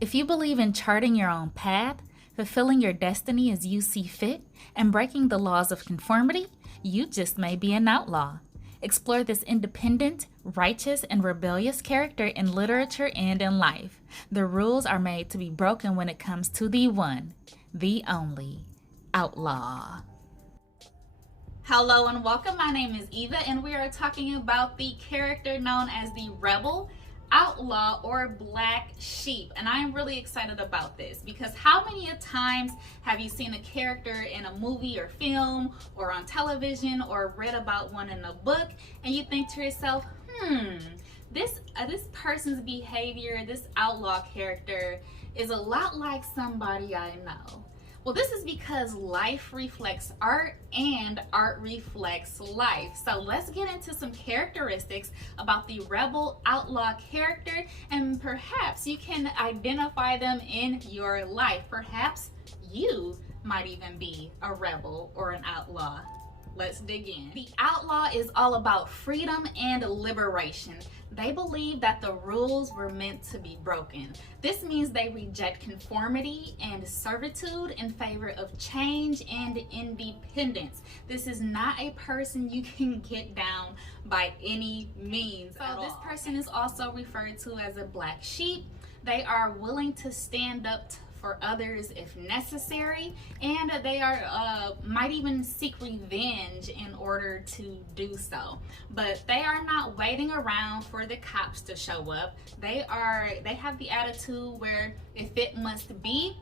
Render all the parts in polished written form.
If you believe in charting your own path, fulfilling your destiny as you see fit, and breaking the laws of conformity, you just may be an outlaw. Explore this independent, righteous, and rebellious character in literature and in life. The rules are made to be broken when it comes to the one, the only, outlaw. Hello and welcome. My name is Eva, and we are talking about the character known as the rebel, outlaw, or black sheep. And I am really excited about this because how many times have you seen a character in a movie or film or on television or read about one in a book and you think to yourself, this person's behavior, this outlaw character is a lot like somebody I know. Well, this is because life reflects art and art reflects life. So let's get into some characteristics about the rebel outlaw character, and perhaps you can identify them in your life. Perhaps you might even be a rebel or an outlaw. Let's dig in. The outlaw is all about freedom and liberation. They believe that the rules were meant to be broken. This means they reject conformity and servitude in favor of change and independence. This is not a person you can get down by any means. So this person is also referred to as a black sheep. They are willing to stand up for others if necessary, and they are might even seek revenge in order to do so. But they are not waiting around for the cops to show up. They have the attitude where if it must be,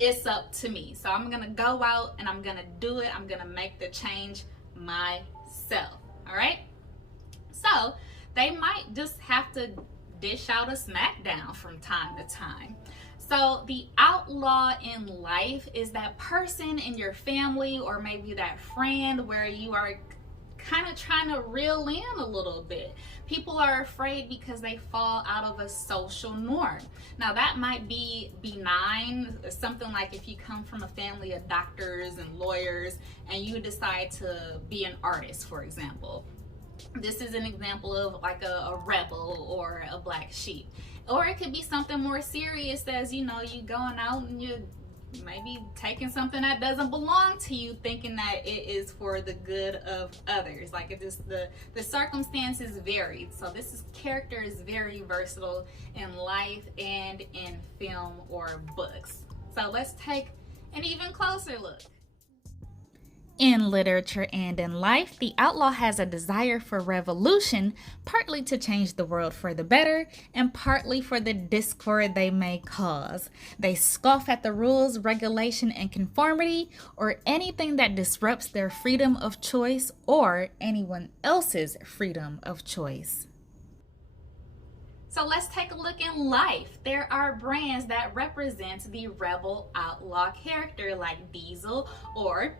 it's up to me. So I'm gonna go out and I'm gonna do it. I'm gonna make the change myself. All right. So they might just have to dish out a smackdown from time to time. So the outlaw in life is that person in your family or maybe that friend where you are kind of trying to reel in a little bit. People are afraid because they fall out of a social norm. Now that might be benign, something like if you come from a family of doctors and lawyers and you decide to be an artist, for example. This is an example of like a rebel or a black sheep. Or it could be something more serious as, you going out and you're maybe taking something that doesn't belong to you, thinking that it is for the good of others. Like it just, the circumstances vary. So character is very versatile in life and in film or books. So let's take an even closer look. In literature and in life, the outlaw has a desire for revolution, partly to change the world for the better, and partly for the discord they may cause. They scoff at the rules, regulation, and conformity, or anything that disrupts their freedom of choice or anyone else's freedom of choice. So let's take a look in life. There are brands that represent the rebel outlaw character, like Diesel or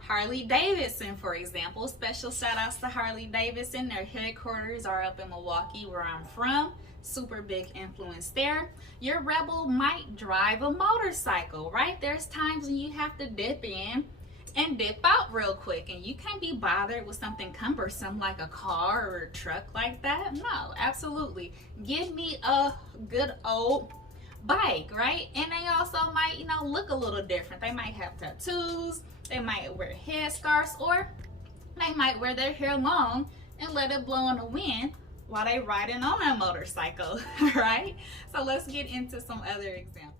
Harley Davidson, for example. Special shout outs to Harley Davidson. Their headquarters are up in Milwaukee, where I'm from. Super big influence there. Your rebel might drive a motorcycle, right? There's times when you have to dip in and dip out real quick, and you can't be bothered with something cumbersome like a car or a truck like that. No, absolutely. Give me a good old bike, right? And they also might, look a little different. They might have tattoos, they might wear headscarves, or they might wear their hair long and let it blow in the wind while they riding on a motorcycle, right? So let's get into some other examples.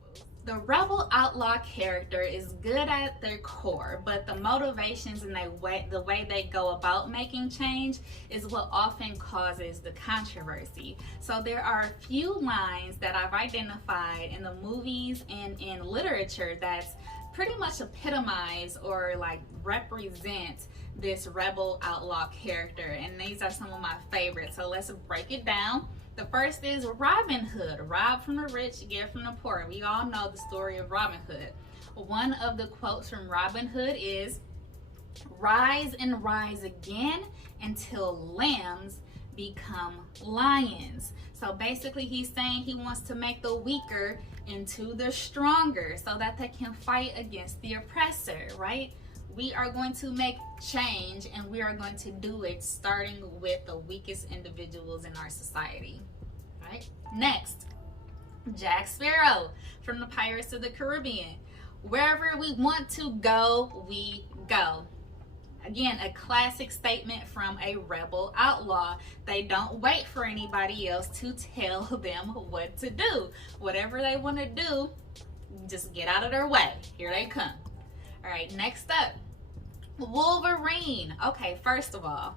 The rebel outlaw character is good at their core, but the motivations and the way they go about making change is what often causes the controversy. So there are a few lines that I've identified in the movies and in literature that's pretty much epitomize or like represent this rebel outlaw character, and these are some of my favorites. So let's break it down. The first is Robin Hood. Rob from the rich, get from the poor. We all know the story of Robin Hood. One of the quotes from Robin Hood is, "Rise and rise again until lambs become lions." So basically he's saying he wants to make the weaker into the stronger so that they can fight against the oppressor, right? We are going to make change, and we are going to do it starting with the weakest individuals in our society, right? Next, Jack Sparrow from the Pirates of the Caribbean. Wherever we want to go, we go. Again, a classic statement from a rebel outlaw. They don't wait for anybody else to tell them what to do. Whatever they want to do, just get out of their way. Here they come. All right, next up, Wolverine. Okay, first of all,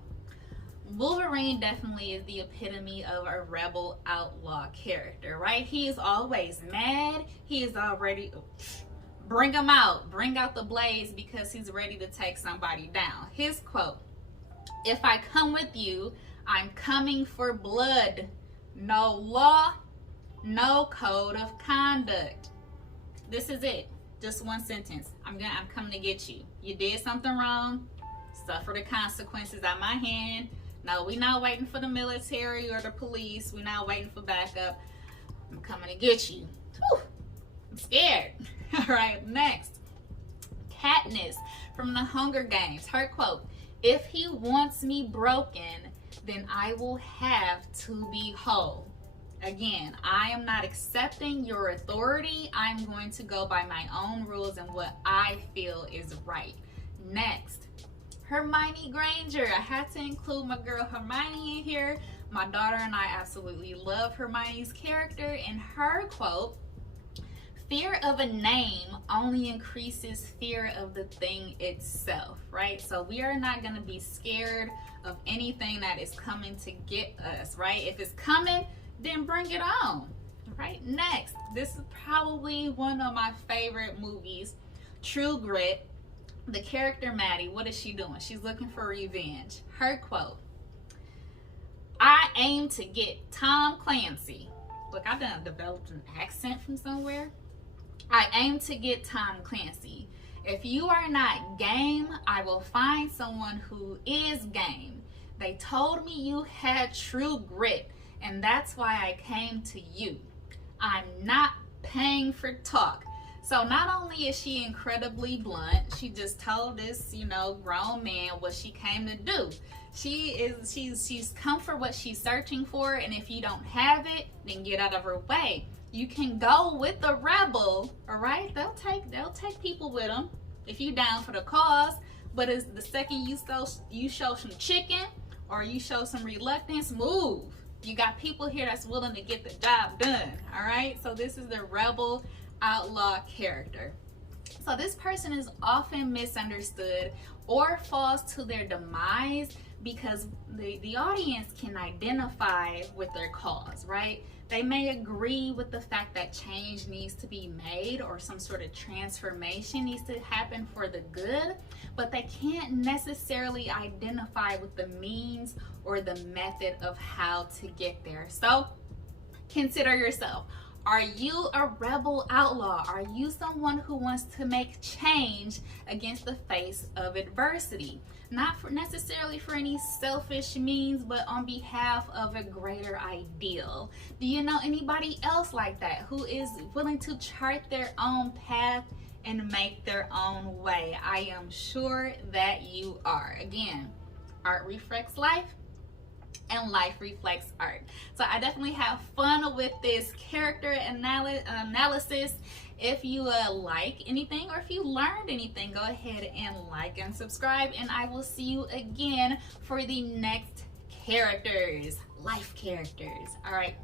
Wolverine definitely is the epitome of a rebel outlaw character, right? He is always mad. He is already, bring him out, bring out the blaze, because he's ready to take somebody down. His quote, "If I come with you, I'm coming for blood. No law, no code of conduct." This is it. Just one sentence. I'm coming to get you. You did something wrong. Suffer the consequences at my hand. No, we're not waiting for the military or the police. We're not waiting for backup. I'm coming to get you. Whew, I'm scared. All right, next. Katniss from the Hunger Games. Her quote, "If he wants me broken, then I will have to be whole." Again, I am not accepting your authority. I'm going to go by my own rules and what I feel is right. Next, Hermione Granger. I had to include my girl Hermione in here. My daughter and I absolutely love Hermione's character, and her quote, "Fear of a name only increases fear of the thing itself," right? So we are not going to be scared of anything that is coming to get us, right? If it's coming, then bring it on. Right, next, this is probably one of my favorite movies, True Grit. The character Maddie, what is she doing? She's looking for revenge. Her quote, "I aim to get Tom Clancy." Look, I done developed an accent from somewhere. "I aim to get Tom Clancy. If you are not game, I will find someone who is game. They told me you had true grit, and that's why I came to you. I'm not paying for talk." So not only is she incredibly blunt, she just told this, grown man what she came to do. She's come for what she's searching for, and if you don't have it, then get out of her way. You can go with the rebel, all right? They'll take people with them if you down for the cause. But it's the second you show some chicken or you show some reluctance, move. You got people here that's willing to get the job done, all right? So this is the rebel outlaw character. So this person is often misunderstood or falls to their demise because the audience can identify with their cause, right? They may agree with the fact that change needs to be made or some sort of transformation needs to happen for the good, but they can't necessarily identify with the means or the method of how to get there. So consider yourself. Are you a rebel outlaw? Are you someone who wants to make change against the face of adversity? Not necessarily for any selfish means, but on behalf of a greater ideal. Do you know anybody else like that who is willing to chart their own path and make their own way? I am sure that you are. Again, art reflects life, and life reflects art. So I definitely have fun with this character analysis. If you like anything or if you learned anything, go ahead and like and subscribe, and I will see you again for the next characters, life characters. All right.